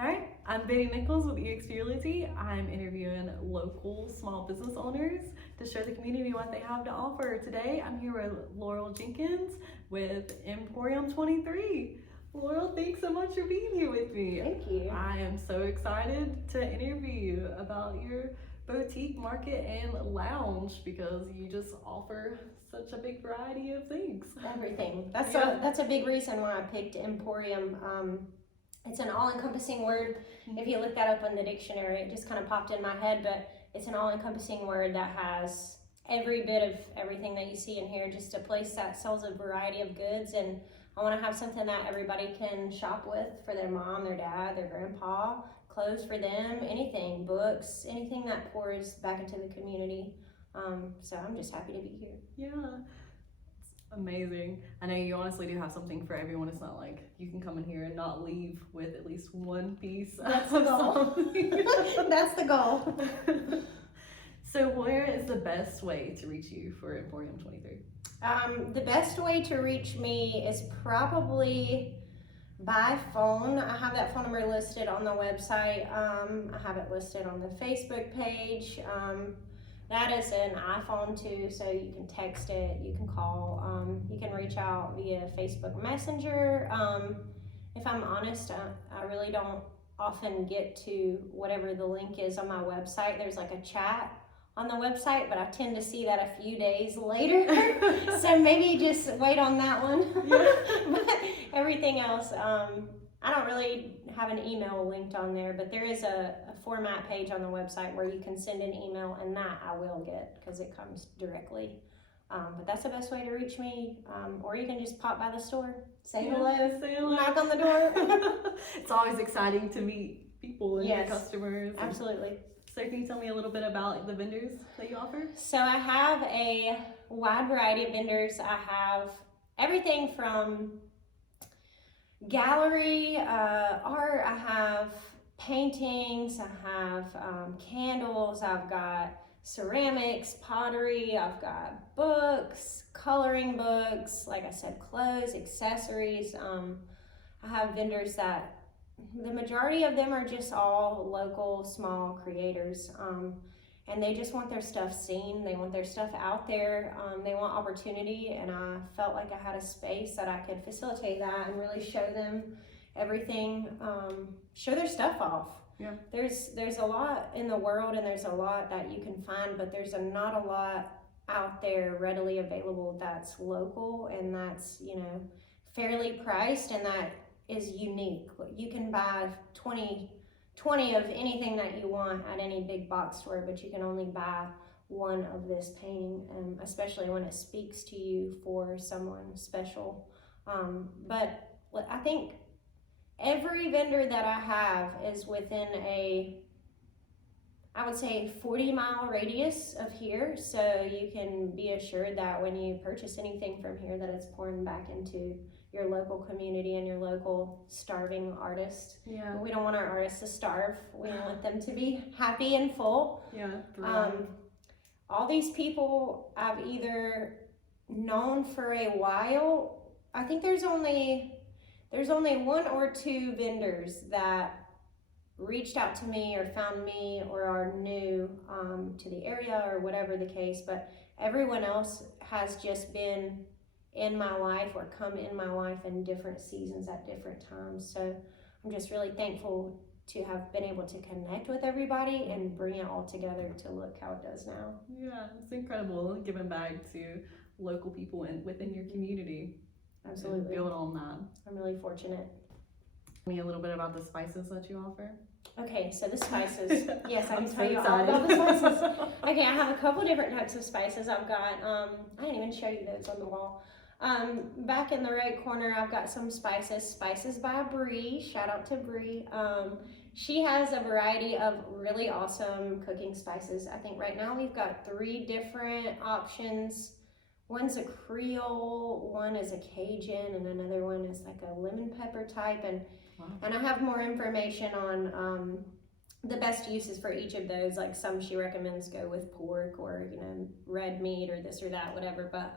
All right, I'm Biddy Nichols with eXp Realty. I'm interviewing local small business owners to show the community what they have to offer. Today, I'm here with Laurel Jenkins with Emporium 23. Laurel, thanks so much for being here with me. Thank you. I am so excited to interview you about your boutique market and lounge because you just offer such a big variety of things. Everything. That's a big reason why I picked Emporium. It's an all-encompassing word. If you look that up in the dictionary, it just kind of popped in my head, but it's an all-encompassing word that has every bit of everything that you see in here, just a place that sells a variety of goods. And I want to have something that everybody can shop with for their mom, their dad, their grandpa, clothes for them, anything, books, anything that pours back into the community. So I'm just happy to be here. Yeah. Amazing. I know you honestly do have something for everyone. It's not like you can come in here and not leave with at least one piece. That's the goal. That's the goal. So where is the best way to reach you for Emporium 23? The best way to reach me is probably by phone. I have that phone number listed on the website. I have it listed on the Facebook page. That is an iPhone too, so you can text it, you can call, you can reach out via Facebook Messenger. If I'm honest, I really don't often get to whatever the link is on my website. There's like a chat on the website, but I tend to see that a few days later. So maybe just wait on that one. Yeah. But everything else, I don't really have an email linked on there, but there is a format page on the website where you can send an email, and that I will get because it comes directly. But that's the best way to reach me. Or you can just pop by the store, say hello, knock on the door. It's always exciting to meet people and Yes, customers. Absolutely. So can you tell me a little bit about the vendors that you offer? So I have a wide variety of vendors. I have everything from gallery, art, I have paintings, I have candles, I've got ceramics, pottery, I've got books, coloring books, like I said, clothes, accessories. I have vendors that the majority of them are just all local small creators, and they just want their stuff seen, they want their stuff out there, they want opportunity, and I felt like I had a space that I could facilitate that and really show them everything, show their stuff off. Yeah. There's a lot in the world, and there's a lot that you can find, but there's not a lot out there readily available that's local and that's, fairly priced and that is unique. You can buy 20 of anything that you want at any big box store, but you can only buy one of this painting, especially when it speaks to you for someone special. But I think every vendor that I have is within I would say 40-mile radius of here, so you can be assured that when you purchase anything from here that it's pouring back into your local community and your local starving artist. Yeah. We don't want our artists to starve. We want them to be happy and full. Yeah. All these people I've either known for a while. I think there's only one or two vendors that reached out to me or found me or are new to the area or whatever the case, but everyone else has just been in my life or come in my life in different seasons at different times. So I'm just really thankful to have been able to connect with everybody and bring it all together to look how it does now. Yeah, it's incredible giving back to local people within your community. Absolutely. And build on that. I'm really fortunate. Tell me a little bit about the spices that you offer. Okay, so the spices. Yes, I can tell you all excited. about the spices. Okay, I have a couple different types of spices. I've got, I didn't even show you those on the wall. Back in the right corner, I've got some spices by Bree. Shout out to Bree. She has a variety of really awesome cooking spices. I think right now we've got 3 different options. One's a Creole, one is a Cajun, and another one is like a lemon pepper type. And Wow. And I have more information on the best uses for each of those. Like some she recommends go with pork or red meat or this or that, whatever. But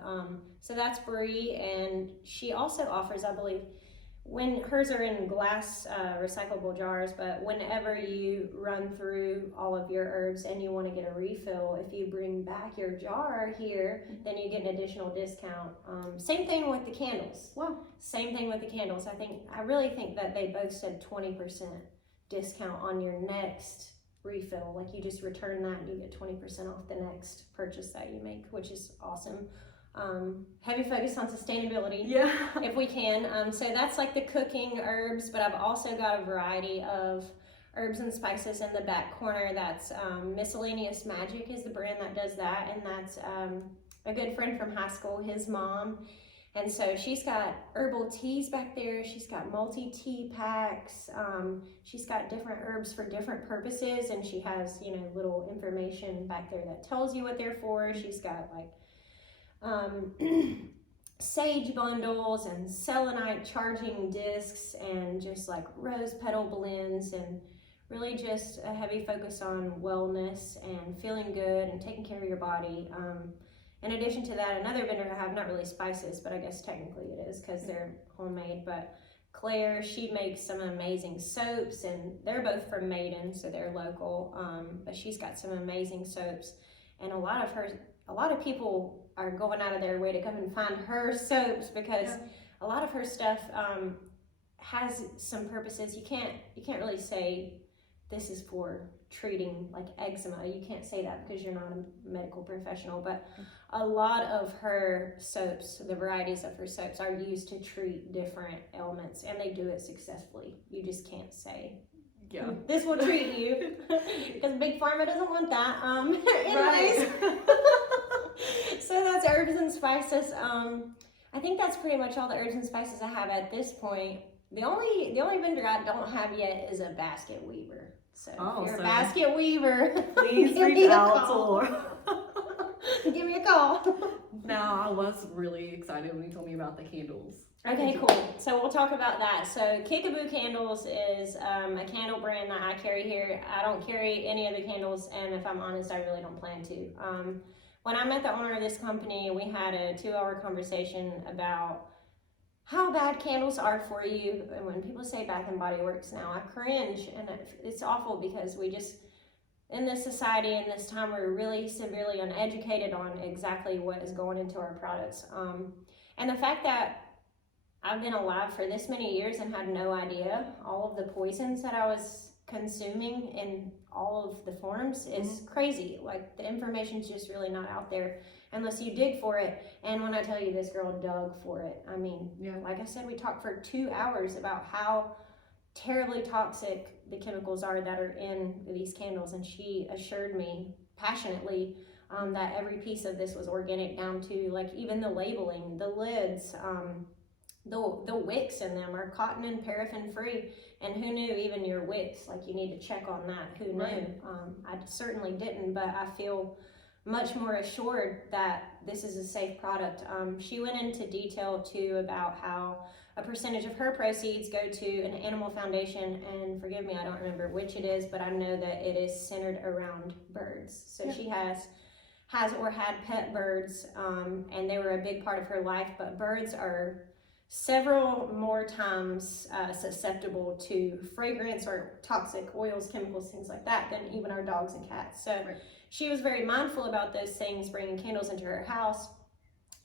so that's Bree, and she also offers, I believe, when hers are in glass recyclable jars, but whenever you run through all of your herbs and you want to get a refill, if you bring back your jar here, then you get an additional discount. Same thing with the candles. Wow. Same thing with the candles. I really think that they both said 20% discount on your next refill. Like, you just return that and you get 20% off the next purchase that you make, which is awesome. Heavy focus on sustainability, if we can. So that's like the cooking herbs, but I've also got a variety of herbs and spices in the back corner. That's Miscellaneous Magic is the brand that does that, and that's a good friend from high school, his mom. And so she's got herbal teas back there. She's got multi-tea packs. She's got different herbs for different purposes, and she has, you know, little information back there that tells you what they're for. She's got like sage bundles and selenite charging discs and just like rose petal blends, and really just a heavy focus on wellness and feeling good and taking care of your body. In addition to that, another vendor I have, not really spices, but I guess technically it is because they're homemade, but Claire, she makes some amazing soaps, and they're both from Maiden, so they're local, but she's got some amazing soaps, and a lot of people are going out of their way to come and find her soaps because a lot of her stuff has some purposes. You can't really say this is for treating like eczema. You can't say that because you're not a medical professional, but a lot of her soaps, the varieties of her soaps, are used to treat different ailments, and they do it successfully. You just can't say this will treat you because Big Pharma doesn't want that. Anyways. So that's herbs and spices. I think that's pretty much all the herbs and spices I have at this point. The only vendor I don't have yet is a basket weaver. So if you're a basket weaver, please reach out to Laurel. Give me a call. Now, I was really excited when you told me about the candles. Okay, cool. So we'll talk about that. So Kickaboo Candles is a candle brand that I carry here. I don't carry any other candles, and if I'm honest, I really don't plan to. When I met the owner of this company, we had a 2-hour conversation about how bad candles are for you. And when people say Bath and Body Works now, I cringe, and it's awful because we just, in this society, in this time, we're really severely uneducated on exactly what is going into our products. And the fact that I've been alive for this many years and had no idea all of the poisons that I was consuming in all of the forms is crazy. Like, the information's just really not out there unless you dig for it. And when I tell you, this girl dug for it, I mean, like I said, we talked for 2 hours about how terribly toxic the chemicals are that are in these candles, and she assured me passionately that every piece of this was organic, down to like even the labeling, the lids, the wicks in them are cotton and paraffin free. And who knew even your wicks, like, you need to check on that. Who knew? I certainly didn't, but I feel much more assured that this is a safe product. She went into detail too about how a percentage of her proceeds go to an animal foundation, and forgive me, I don't remember which it is, but I know that it is centered around birds. So she has or had pet birds, and they were a big part of her life, but birds are several more times susceptible to fragrance or toxic oils, chemicals, things like that than even our dogs and cats. So she was very mindful about those things, bringing candles into her house.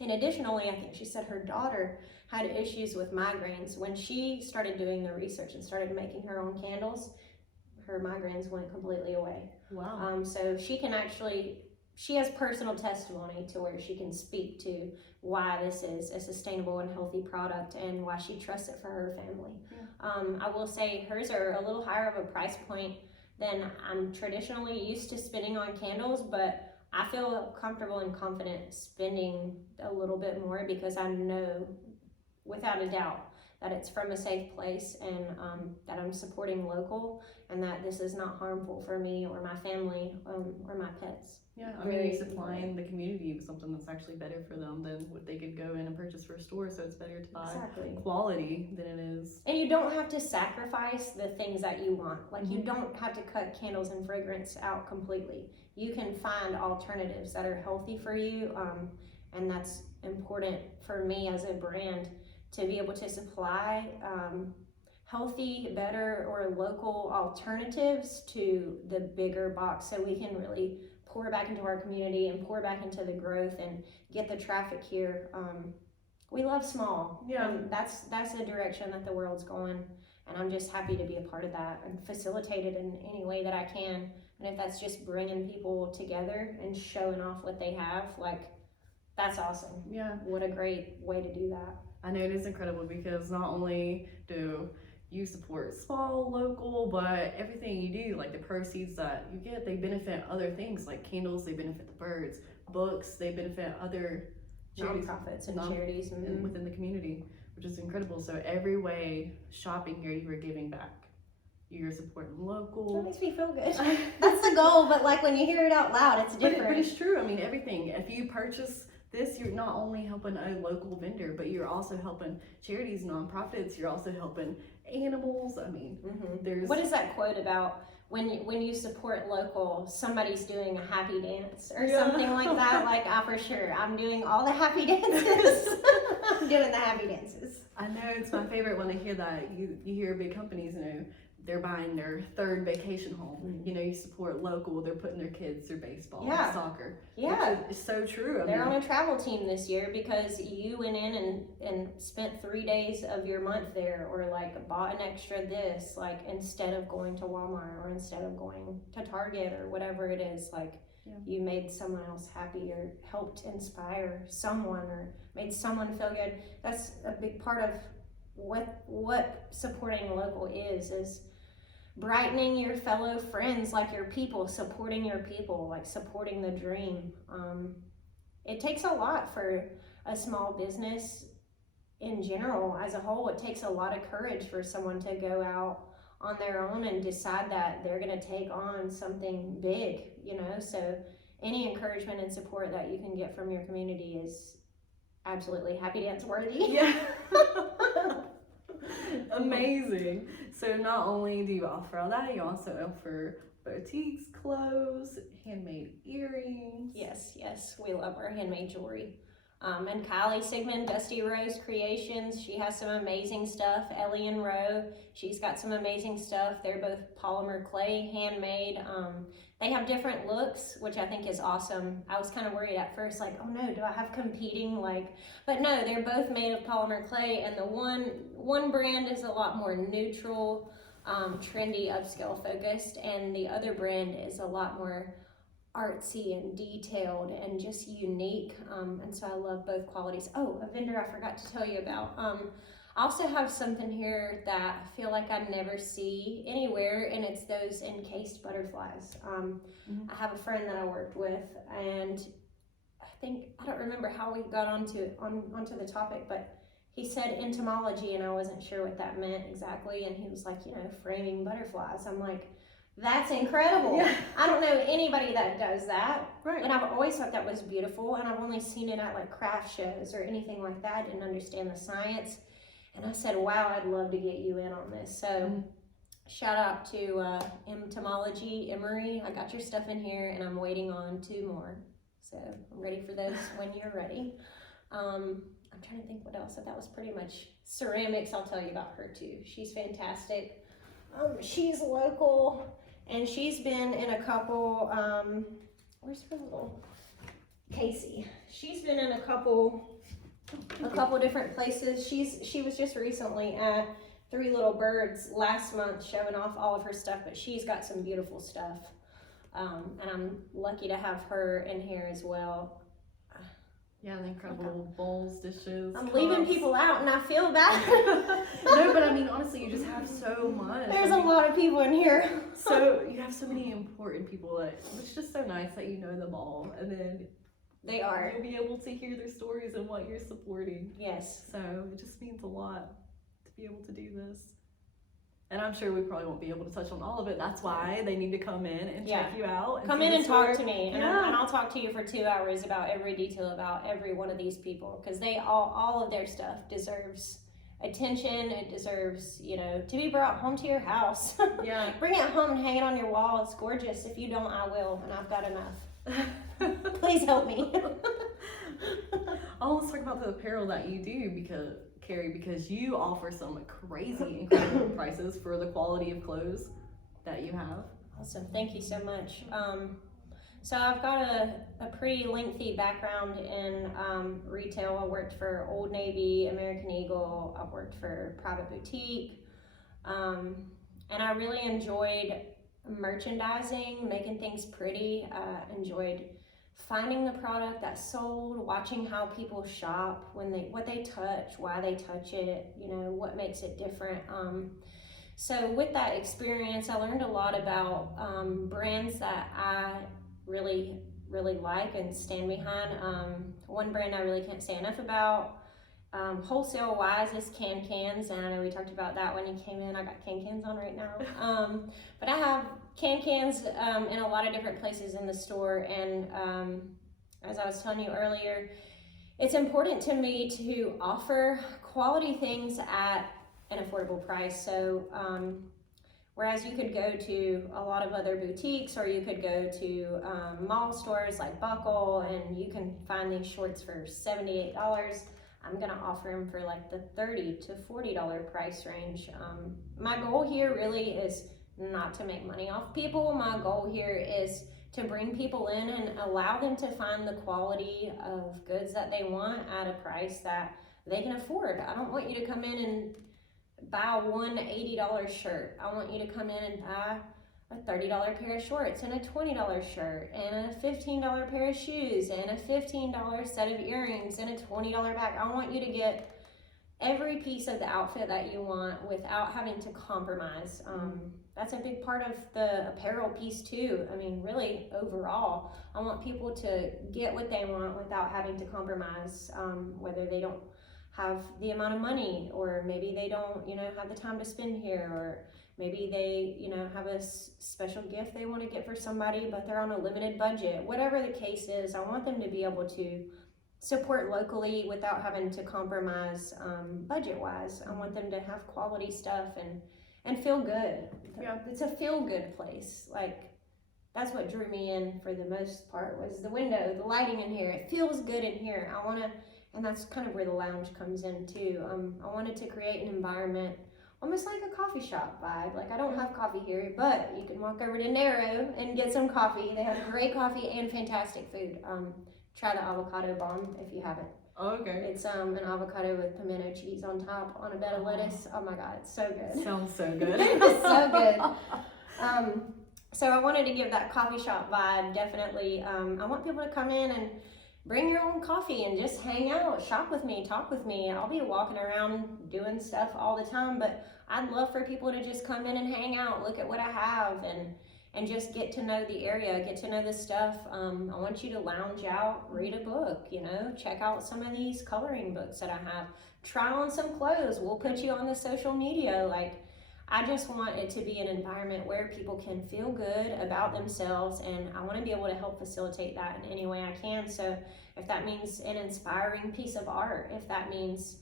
And additionally, I think she said her daughter had issues with migraines. When she started doing the research and started making her own candles, her migraines went completely away. Wow. So she has personal testimony to where she can speak to why this is a sustainable and healthy product and why she trusts it for her family. I will say hers are a little higher of a price point than I'm traditionally used to spending on candles, but I feel comfortable and confident spending a little bit more because I know without a doubt that it's from a safe place, and that I'm supporting local, and that this is not harmful for me or my family or my pets. Yeah, I mean, you're supplying the community with something that's actually better for them than what they could go in and purchase for a store, so it's better to buy quality than it is. And you don't have to sacrifice the things that you want. Like, you don't have to cut candles and fragrance out completely. You can find alternatives that are healthy for you, and that's important for me as a brand to be able to supply healthy, better, or local alternatives to the bigger box, so we can really pour back into our community and pour back into the growth and get the traffic here. We love small. Yeah. And that's the direction that the world's going, and I'm just happy to be a part of that and facilitate it in any way that I can. And if that's just bringing people together and showing off what they have, like, that's awesome. Yeah. What a great way to do that. I know it is incredible because not only do you support small, local, but everything you do, like the proceeds that you get, they benefit other things like candles, they benefit the birds, books, they benefit other Nonprofits and charities within the community, which is incredible. So every way shopping here, you are giving back. You're supporting That local. makes me feel good. That's the goal, but like when you hear it out loud, it's different. But it's true. I mean, everything. If you purchase this, you're not only helping a local vendor, but you're also helping charities, nonprofits. You're also helping animals. I mean, there's. What is that quote about? When you support local, somebody's doing a happy dance or something like that. Like, for sure, I'm doing all the happy dances. I'm doing the happy dances. I know, it's my favorite when I hear that. You hear big companies, you know, they're buying their third vacation home. You know, you support local, they're putting their kids through baseball, Yeah. soccer. Yeah. It's so true. They're on a travel team this year because you went in and spent 3 days of your month there, or like bought an extra this, like instead of going to Walmart or instead of going to Target or whatever it is, like you made someone else happy or helped inspire someone or made someone feel good. That's a big part of what supporting local is brightening your fellow friends, like your people, supporting your people, like supporting the dream. It takes a lot for a small business in general as a whole. It takes a lot of courage for someone to go out on their own and decide that they're going to take on something big, you know. So any encouragement and support that you can get from your community is absolutely happy dance worthy. Yeah. Amazing. So not only do you offer all that, you also offer boutiques, clothes, handmade earrings. Yes, we love our handmade jewelry. And Kylie Sigmund, Dusty Rose Creations, she has some amazing stuff. Ellie and Roe, she's got some amazing stuff. They're both polymer clay, handmade. They have different looks, which I think is awesome. I was kind of worried at first, like, oh no, do I have competing, but no, they're both made of polymer clay, and the one brand is a lot more neutral, trendy, upscale focused, and the other brand is a lot more artsy and detailed and just unique, and so I love both qualities. Oh, a vendor I forgot to tell you about. I also have something here that I feel like I never see anywhere, and it's those encased butterflies. I have a friend that I worked with, and I don't remember how we got onto the topic, but he said entomology, and I wasn't sure what that meant exactly, and he was like, you know, framing butterflies. I'm like, that's incredible. Yeah. I don't know anybody that does that. Right. And I've always thought that was beautiful, and I've only seen it at like craft shows or anything like that. I didn't understand the science. And I said, wow, I'd love to get you in on this. So shout out to Entomology, Emory. I got your stuff in here, and I'm waiting on 2 more. So I'm ready for those when you're ready. I'm trying to think what else. That was pretty much ceramics. I'll tell you about her too. She's fantastic. She's local, and she's been in a couple, where's her little Casey? She's been in a couple different places. She was just recently at 3 Little Birds last month showing off all of her stuff, but she's got some beautiful stuff. And I'm lucky to have her in here as well. Yeah, the incredible bowls, dishes. I'm leaving people out, and I feel bad. No, but I mean, honestly, you just have so much. There's a lot of people in here. So you have so many important people it's just so nice that you know them all, and then They are. you'll be able to hear their stories and what you're supporting. Yes. So it just means a lot to be able to do this. And I'm sure we probably won't be able to touch on all of it. That's why they need to come in and check you out. Come in and talk to me, and I'll talk to you for 2 hours about every detail about every one of these people, because they all of their stuff deserves attention. It deserves, you know, to be brought home to your house. Yeah. Bring it home and hang it on your wall. It's gorgeous. If you don't, I will, and I've got enough. Please help me. Oh, let's talk about the apparel that you do, because Carrie, because you offer some crazy, incredible prices for the quality of clothes that you have. Awesome, thank you so much. So I've got a pretty lengthy background in retail. I worked for Old Navy, American Eagle. I've worked for private boutique, and I really enjoyed merchandising, making things pretty. Enjoyed finding the product that sold, watching how people shop, what they touch, why they touch it, what makes it different. So with that experience, I learned a lot about brands that I really like and stand behind. One brand I really can't say enough about, wholesale wise, is Cans, and I know we talked about that when you came in. I got Cans on right now. But I have Cans in a lot of different places in the store, and as I was telling you earlier, it's important to me to offer quality things at an affordable price. So whereas you could go to a lot of other boutiques, or you could go to mall stores like Buckle, and you can find these shorts for $78, I'm gonna offer them for like the $30 to $40 price range. My goal here really is not to make money off people. My goal here is to bring people in and allow them to find the quality of goods that they want at a price that they can afford. I don't want you to come in and buy one $80 shirt. I want you to come in and buy a $30 pair of shorts, and a $20 shirt, and a $15 pair of shoes, and a $15 set of earrings, and a $20 bag. I want you to get every piece of the outfit that you want without having to compromise. That's a big part of the apparel piece too. I mean, really overall, I want people to get what they want without having to compromise, whether they don't have the amount of money, or maybe they don't, have the time to spend here, or maybe they, have a special gift they want to get for somebody, but they're on a limited budget. Whatever the case is, I want them to be able to support locally without having to compromise budget-wise. I want them to have quality stuff and feel good. Yeah. It's a feel-good place. Like, that's what drew me in for the most part, was the window, the lighting in here. It feels good in here. And that's kind of where the lounge comes in too. I wanted to create an environment almost like a coffee shop vibe. Like, I don't have coffee here, but you can walk over to Narrow and get some coffee. They have great coffee and fantastic food. Try the avocado bomb if you haven't. Okay. It's an avocado with pimento cheese on top on a bed of lettuce. Oh my God, it's so good. Sounds so good. It's so good. So I wanted to give that coffee shop vibe, definitely. I want people to come in and bring your own coffee and just hang out, shop with me, talk with me. I'll be walking around doing stuff all the time, but I'd love for people to just come in and hang out, look at what I have, and just get to know the area, get to know the stuff. I want you to lounge out, read a book, check out some of these coloring books that I have. Try on some clothes. We'll put you on the social media. Like, I just want it to be an environment where people can feel good about themselves, and I want to be able to help facilitate that in any way I can. So if that means an inspiring piece of art, if that means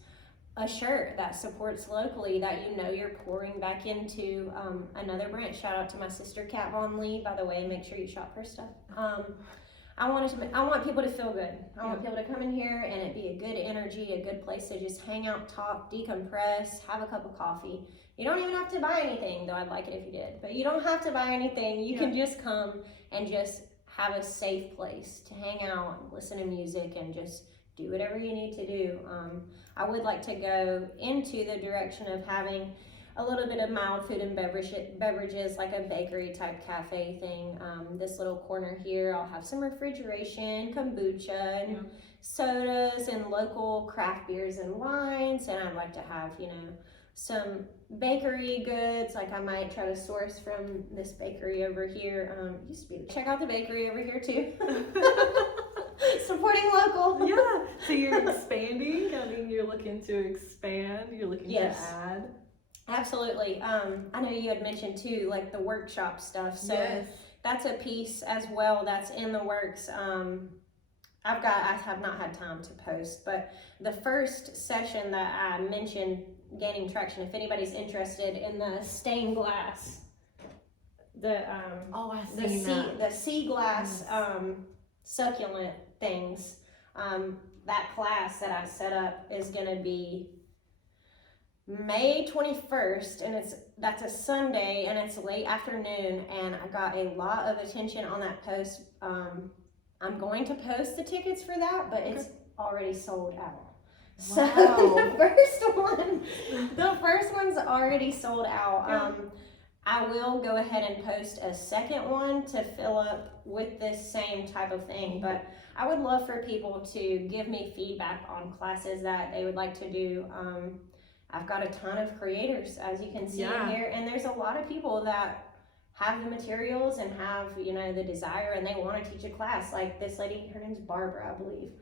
a shirt that supports locally, that you're pouring back into another brand. Shout out to my sister Kat Von Lee, by the way. Make sure you shop her stuff. I want people to feel good. I want people to come in here and it be a good energy, a good place to just hang out, talk, decompress, have a cup of coffee. You don't even have to buy anything, though I'd like it if you did. But you don't have to buy anything. You can just come and just have a safe place to hang out and listen to music and just do whatever you need to do. I would like to go into the direction of having a little bit of mild food and beverages, like a bakery type cafe thing. This little corner here, I'll have some refrigeration, kombucha, and sodas, and local craft beers and wines. And I'd like to have, some bakery goods. Like, I might try to source from this bakery over here. Check out the bakery over here too. Supporting local. Yeah. So you're expanding. I mean, you're looking to expand. You're looking to add. Absolutely. I know you had mentioned too, like the workshop stuff. So that's a piece as well that's in the works. I have not had time to post, but the first session that I mentioned gaining traction, if anybody's interested in the stained glass, the sea glass succulent things, that class that I set up is going to be May 21st, and that's a Sunday, and it's late afternoon, and I got a lot of attention on that post. I'm going to post the tickets for that, but it's already sold out. So the first one's already sold out. Yeah. I will go ahead and post a second one to fill up with this same type of thing, but I would love for people to give me feedback on classes that they would like to do. I've got a ton of creators, as you can see in here, and there's a lot of people that have the materials and have, you know, the desire, and they want to teach a class. Like this lady, her name's Barbara, I believe.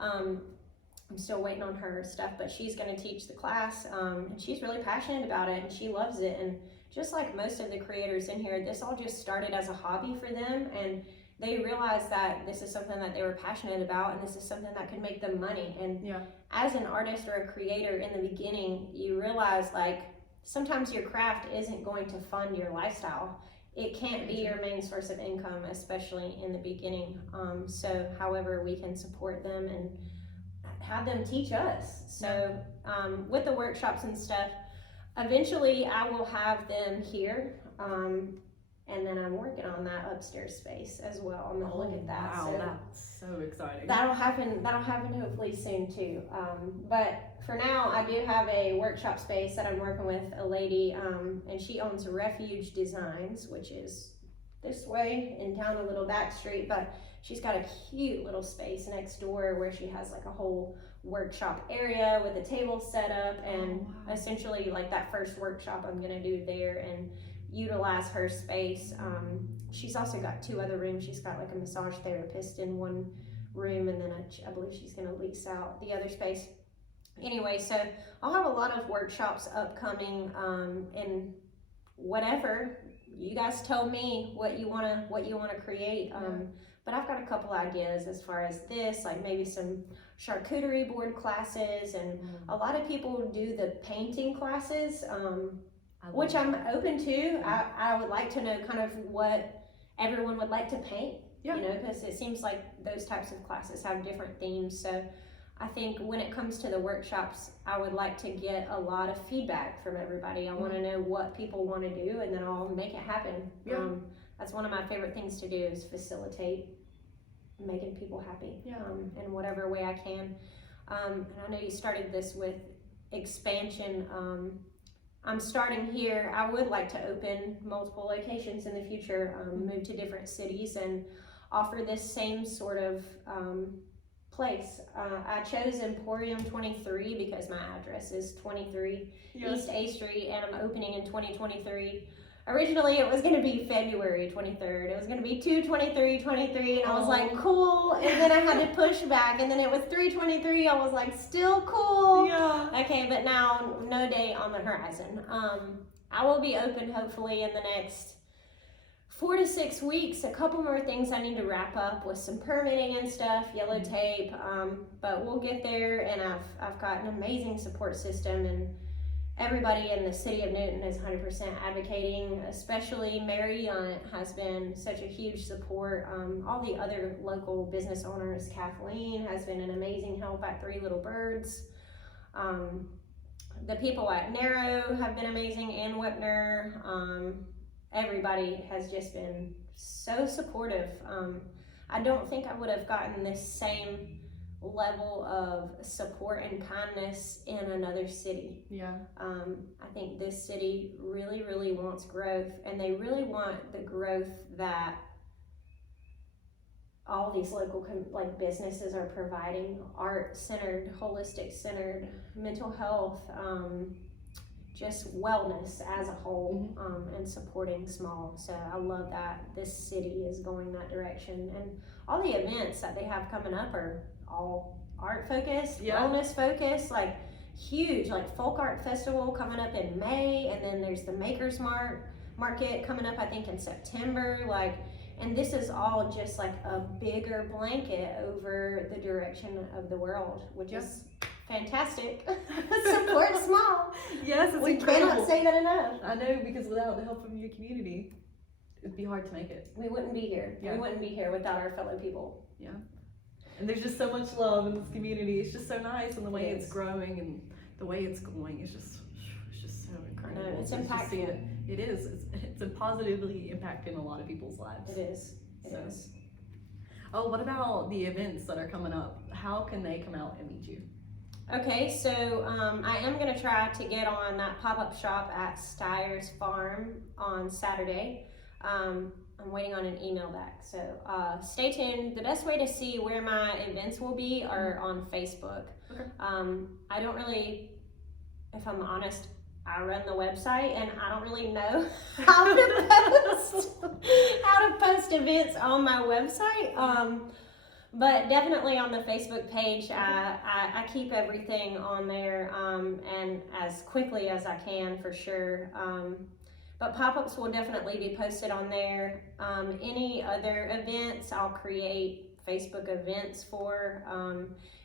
I'm still waiting on her stuff, but she's going to teach the class, and she's really passionate about it, and she loves it. And just like most of the creators in here, this all just started as a hobby for them, and they realized that this is something that they were passionate about, and this is something that could make them money. And as an artist or a creator in the beginning, you realize like sometimes your craft isn't going to fund your lifestyle. It can't be your main source of income, especially in the beginning. So however we can support them and have them teach us. So with the workshops and stuff, eventually I will have them here. And then I'm working on that upstairs space as well. I'm gonna look at that. Wow, so that's so exciting. That'll happen hopefully soon too. But for now, I do have a workshop space that I'm working with a lady, and she owns Refuge Designs, which is this way and down a little back street. But she's got a cute little space next door where she has like a whole workshop area with a table set up, and essentially like that first workshop I'm gonna do there and utilize her space. She's also got 2 other rooms. She's got like a massage therapist in one room, and then I believe she's gonna lease out the other space. Anyway, so I'll have a lot of workshops upcoming, and whatever you guys tell me what you wanna create. But I've got a couple ideas as far as this, like maybe some charcuterie board classes, and a lot of people do the painting classes, which I'm open to. I would like to know kind of what everyone would like to paint, you know, because it seems like those types of classes have different themes. So I think when it comes to the workshops, I would like to get a lot of feedback from everybody. I want to know what people want to do, and then I'll make it happen. That's one of my favorite things to do, is facilitate making people happy in whatever way I can. And I know you started this with expansion. I'm starting here. I would like to open multiple locations in the future, move to different cities and offer this same sort of place. I chose Emporium 23 because my address is 23 East A Street, and I'm opening in 2023. Originally it was going to be February 23rd. It was going to be 2/23/23, and I was like, cool. And then I had to push back, and then it was 3/23. I was like, still cool. Okay, but now no date on the horizon. I will be open hopefully in the next 4 to 6 weeks. A couple more things I need to wrap up with some permitting and stuff, yellow tape, but we'll get there. And I've got an amazing support system, and everybody in the city of Newton is 100% advocating, especially Mary Yunt has been such a huge support. All the other local business owners, Kathleen has been an amazing help at 3 Little Birds. The people at Narrow have been amazing, and Whitner. Everybody has just been so supportive. I don't think I would have gotten this same level of support and kindness in another city. I think this city really, really wants growth, and they really want the growth that all these local businesses are providing: art-centered, holistic-centered, mental health, just wellness as a whole, and supporting small. So I love that this city is going that direction, and all the events that they have coming up are all art focused, wellness focused, like huge, like folk art festival coming up in May, and then there's the Makers Market coming up I think in September, and this is all just like a bigger blanket over the direction of the world, which is fantastic. Support small. Yes, it's we incredible. Cannot say that enough. I know, because without the help from your community, it'd be hard to make it. We wouldn't be here. We wouldn't be here without our fellow people. And there's just so much love in this community. It's just so nice, and the way it's growing and the way it's going is just incredible. No, it's So just impactful. see it is. It's positively impacting a lot of people's lives. It is. It is. Oh, what about the events that are coming up? How can they come out and meet you? Okay, so I am going to try to get on that pop-up shop at Steyer's Farm on Saturday. I'm waiting on an email back, so stay tuned. The best way to see where my events will be are on Facebook. Okay. I don't really, if I'm honest, I run the website and I don't really know how to post events on my website. But definitely on the Facebook page, I keep everything on there and as quickly as I can for sure. But pop-ups will definitely be posted on there. Any other events, I'll create Facebook events for.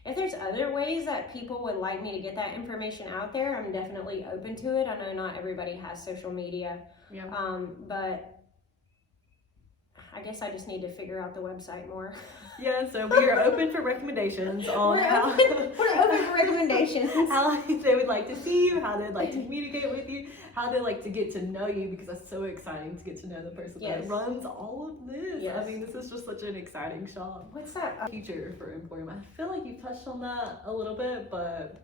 If there's other ways that people would like me to get that information out there, I'm definitely open to it. I know not everybody has social media, but I guess I just need to figure out the website more. Yeah, so we are open for recommendations on We're open for recommendations. How they would like to see you, how they'd like to communicate with you, how they like to get to know you, because that's so exciting to get to know the person that runs all of this. Yes. I mean, this is just such an exciting shop. What's that? Future for Emporium. I feel like you've touched on that a little bit, but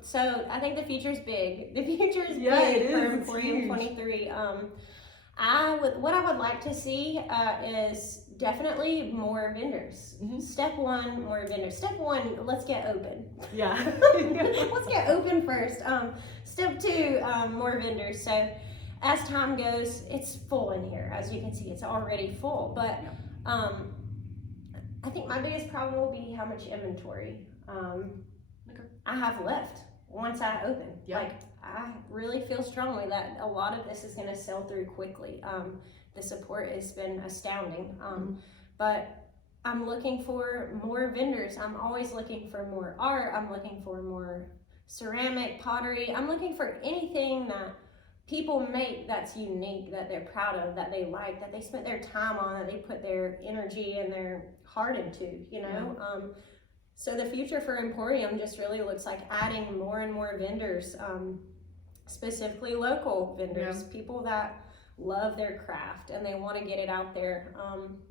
so I think the future's big. The future's big it for is. Emporium 23. What I would like to see is definitely more vendors. Mm-hmm. Step one, more vendors. Step one, let's get open. Yeah. Let's get open first. Step two, more vendors. So as time goes, it's full in here. As you can see, it's already full. But I think my biggest problem will be how much inventory I have left once I open. Like, I really feel strongly that a lot of this is going to sell through quickly. The support has been astounding. But I'm looking for more vendors. I'm always looking for more art. I'm looking for more ceramic, pottery. I'm looking for anything that people make that's unique, that they're proud of, that they like, that they spent their time on, that they put their energy and their heart into, you know? So the future for Emporium just really looks like adding more and more vendors, specifically local vendors, people that love their craft and they want to get it out there.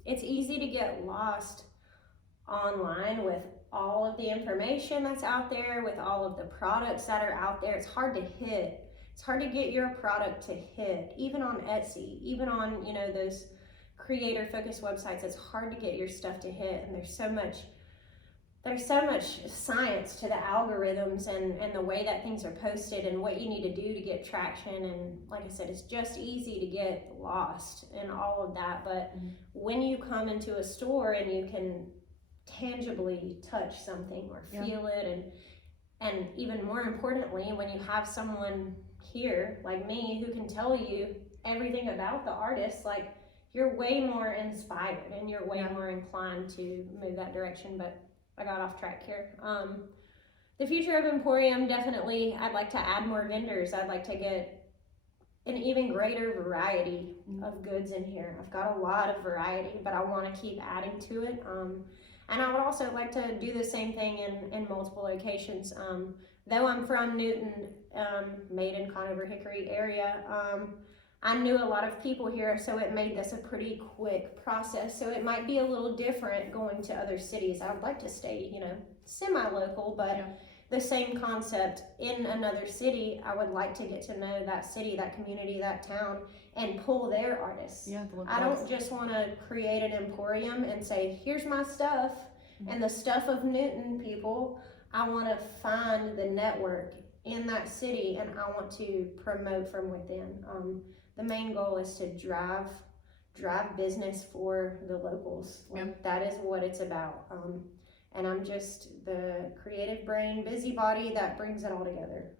It's easy to get lost online with all of the information that's out there, with all of the products that are out there. It's hard to hit. It's hard to get your product to hit, even on Etsy, even on, you know, those creator focused websites. It's hard to get your stuff to hit, and there's so much science to the algorithms and the way that things are posted and what you need to do to get traction. And like I said, it's just easy to get lost in all of that. But when you come into a store and you can tangibly touch something or feel it, and even more importantly, when you have someone here like me who can tell you everything about the artist, like, you're way more inspired and you're way more inclined to move that direction. But I got off track here. The future of Emporium, definitely, I'd like to add more vendors. I'd like to get an even greater variety of goods in here. I've got a lot of variety, but I want to keep adding to it. And I would also like to do the same thing in multiple locations. Though I'm from Newton, Maiden, Conover, Hickory area, I knew a lot of people here, so it made this a pretty quick process. So it might be a little different going to other cities. I would like to stay, you know, semi-local, but the same concept in another city. I would like to get to know that city, that community, that town, and pull their artists. I don't just want to create an Emporium and say, here's my stuff and the stuff of Newton people. I want to find the network in that city, and I want to promote from within. The main goal is to drive business for the locals. That is what it's about. And I'm just the creative brain, busybody that brings it all together.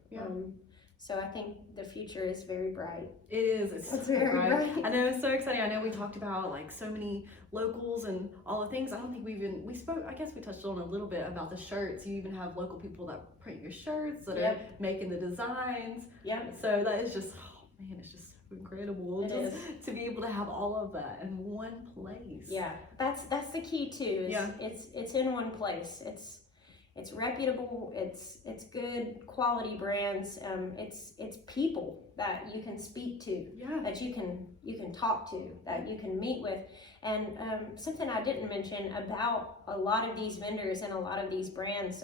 So I think the future is very bright. It is. It's very bright. I know, it's so exciting. I know we talked about like so many locals and all the things. I don't think we spoke, I guess we touched on a little bit about the shirts. You even have local people that print your shirts, that are making the designs. So that is just, oh man, it's just incredible to be able to have all of that in one place. That's the key too. It's in one place. it's reputable, it's good quality brands, it's people that you can speak to, that you can talk to, that you can meet with. And something I didn't mention about a lot of these vendors and a lot of these brands,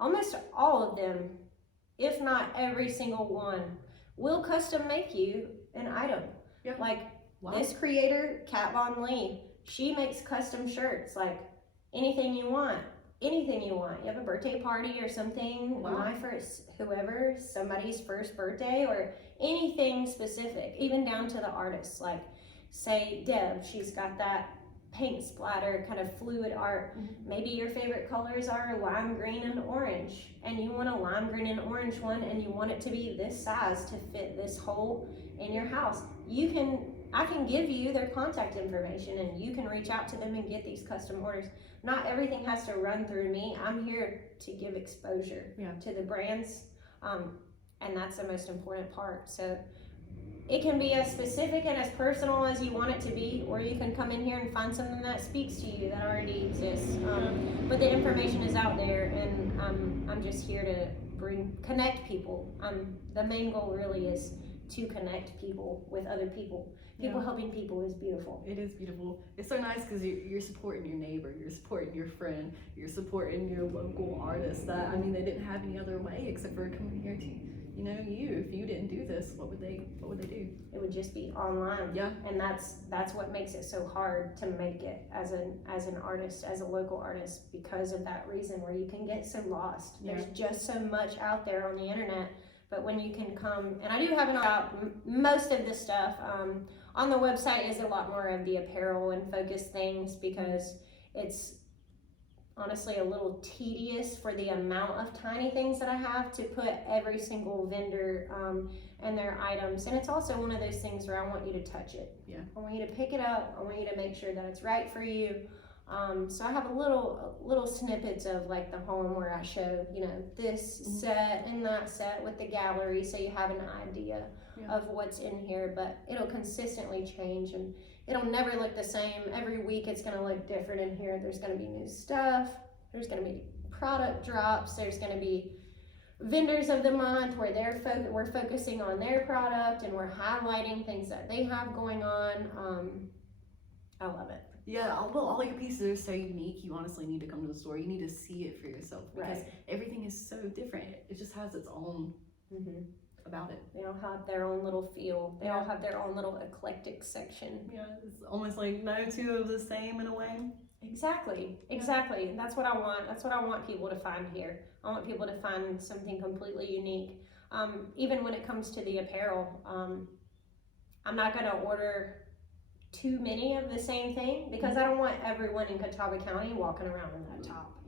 almost all of them, if not every single one, will custom make you an item. Like this creator, Kat Von Lee, she makes custom shirts, like anything you want. Anything you want. You have a birthday party or something, somebody's first birthday, or anything specific, even down to the artists. Like, say, Deb, she's got that paint splatter, kind of fluid art. Maybe your favorite colors are lime green and orange, and you want a lime green and orange one, and you want it to be this size to fit this hole in your house. I can give you their contact information, and you can reach out to them and get these custom orders. Not everything has to run through me. I'm here to give exposure to the brands, and that's the most important part. So it can be as specific and as personal as you want it to be, or you can come in here and find something that speaks to you that already exists. But the information is out there, and I'm just here to connect people. The main goal really is to connect people with other people. Helping people is beautiful. It is beautiful. It's so nice because you're supporting your neighbor, you're supporting your friend, you're supporting your local artists that, I mean, they didn't have any other way except for coming here to, if you didn't do this, what would they do? It would just be online. And that's what makes it so hard to make it as an artist, as a local artist, because of that reason, where you can get so lost. There's just so much out there on the internet. But when you can come, and I do have an about most of the stuff on the website is a lot more of the apparel and focused things, because it's honestly a little tedious for the amount of tiny things that I have to put every single vendor and their items. And it's also one of those things where I want you to touch it. I want you to pick it up. I want you to make sure that it's right for you. So I have a little snippets of like the home where I show, this set and that set with the gallery, so you have an idea of what's in here. But it'll consistently change, and it'll never look the same. Every week it's going to look different in here. There's going to be new stuff. There's going to be product drops. There's going to be vendors of the month where we're focusing on their product, and we're highlighting things that they have going on. I love it. All your pieces are so unique. You honestly need to come to the store. You need to see it for yourself, because everything is so different. It just has its own about it. They all have their own little feel. They all have their own little eclectic section. It's almost like no two of the same in a way. Exactly. That's what I want. That's what I want people to find here. I want people to find something completely unique. Even when it comes to the apparel, I'm not going to order too many of the same thing, because I don't want everyone in Catawba County walking around in that top.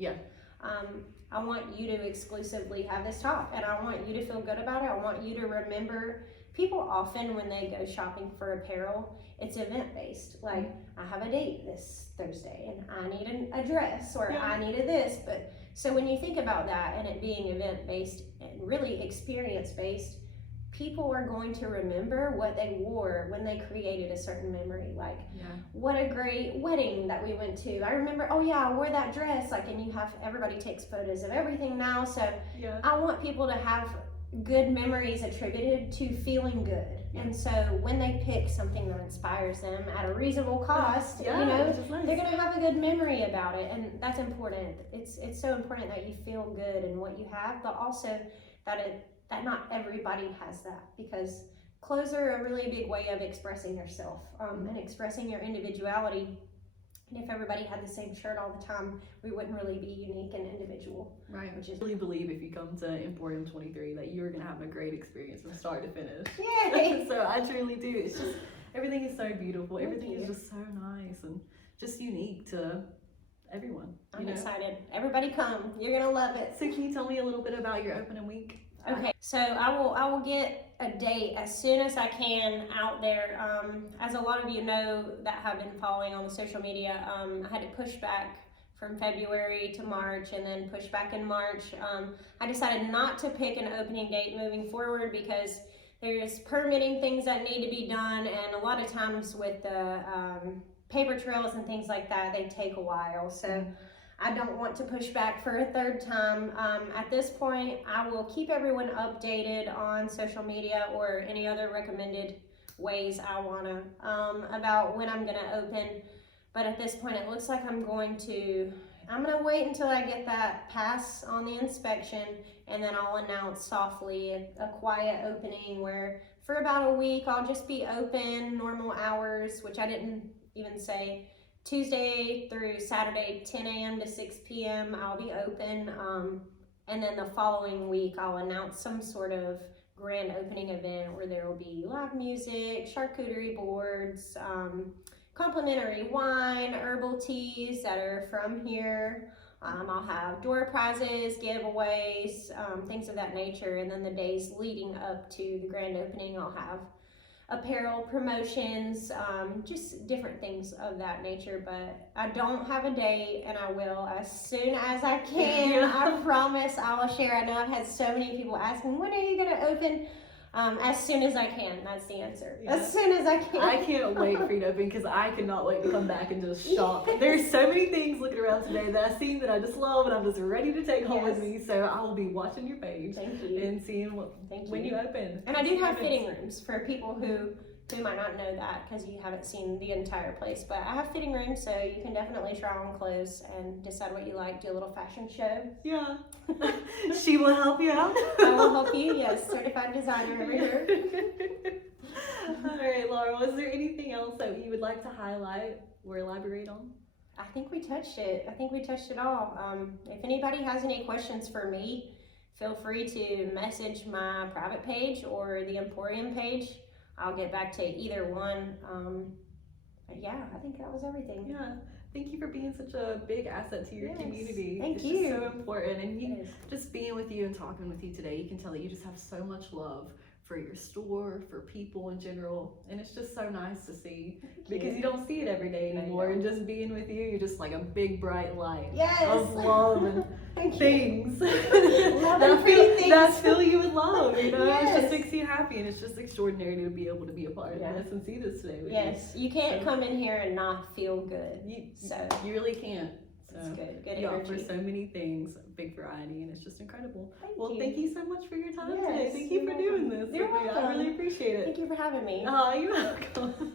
I want you to exclusively have this top, and I want you to feel good about it. I want you to remember. People often, when they go shopping for apparel, it's event based. Like, I have a date this Thursday and I need a dress, or I needed this. But so when you think about that, and it being event based and really experience based, people are going to remember what they wore when they created a certain memory. Like, what a great wedding that we went to. I remember, I wore that dress. Like, and everybody takes photos of everything now. So I want people to have good memories attributed to feeling good. And so when they pick something that inspires them at a reasonable cost, they're going to have a good memory about it. And that's important. It's so important that you feel good in what you have, but also that not everybody has that, because clothes are a really big way of expressing yourself and expressing your individuality. And if everybody had the same shirt all the time, we wouldn't really be unique and individual. Right. I really believe if you come to Emporium 23 that you're going to have a great experience from start to finish. Yay! So I truly do. It's just, everything is so beautiful. Everything is just so nice and just unique to everyone. I'm excited. Everybody come. You're going to love it. So can you tell me a little bit about your opening week? Okay, so I will get a date as soon as I can out there. As a lot of you know that have been following on the social media, I had to push back from February to March, and then push back in March. I decided not to pick an opening date moving forward, because there's permitting things that need to be done, and a lot of times with the paper trails and things like that, they take a while. So I don't want to push back for a third time. At this point, I will keep everyone updated on social media or any other recommended ways I wanna, about when I'm gonna open. But at this point, it looks like I'm gonna wait until I get that pass on the inspection, and then I'll announce softly a quiet opening where for about a week, I'll just be open normal hours, which I didn't even say. Tuesday through Saturday, 10 a.m. to 6 p.m. I'll be open, and then the following week I'll announce some sort of grand opening event where there will be live music, charcuterie boards, complimentary wine, herbal teas that are from here. I'll have door prizes, giveaways, things of that nature, and then the days leading up to the grand opening I'll have apparel promotions, just different things of that nature. But I don't have a date, and I will as soon as I can. I promise I will share. I know I've had so many people asking, when are you going to open? As soon as I can. That's the answer. Yeah. As soon as I can. I can't wait for you to open because I cannot wait to come back and just shop. There's so many things looking around today that I've seen that I just love and I'm just ready to take home with me. So I will be watching your page. Thank you. And seeing when you open. And I do have fitting rooms for people who might not know that because you haven't seen the entire place. But I have fitting rooms, so you can definitely try on clothes and decide what you like. Do a little fashion show. Yeah. She will help you out. I will help you. Yes, certified designer over here. All right, Laurel, is there anything else that you would like to highlight or elaborate on? I think we touched it. I think we touched it all. If anybody has any questions for me, feel free to message my private page or the Emporium page. I'll get back to either one. But yeah, I think that was everything. Yeah. Thank you for being such a big asset to your community. Thank it's you. Just so important. And just being with you and talking with you today, you can tell that you just have so much love for your store, for people in general. And it's just so nice to see because you don't see it every day anymore. And just being with you, you're just like a big bright light of love and things that fill you with love. You know, it just makes you happy, and it's just extraordinary to be able to be a part of this and see this today with you. You can't come in here and not feel good. You really can't. So it's good you energy. offer so many things, big variety, and it's just incredible. Thank you so much for your time today. Thank you for doing this. You're welcome. I really appreciate it. Thank you for having me. Oh, you're welcome.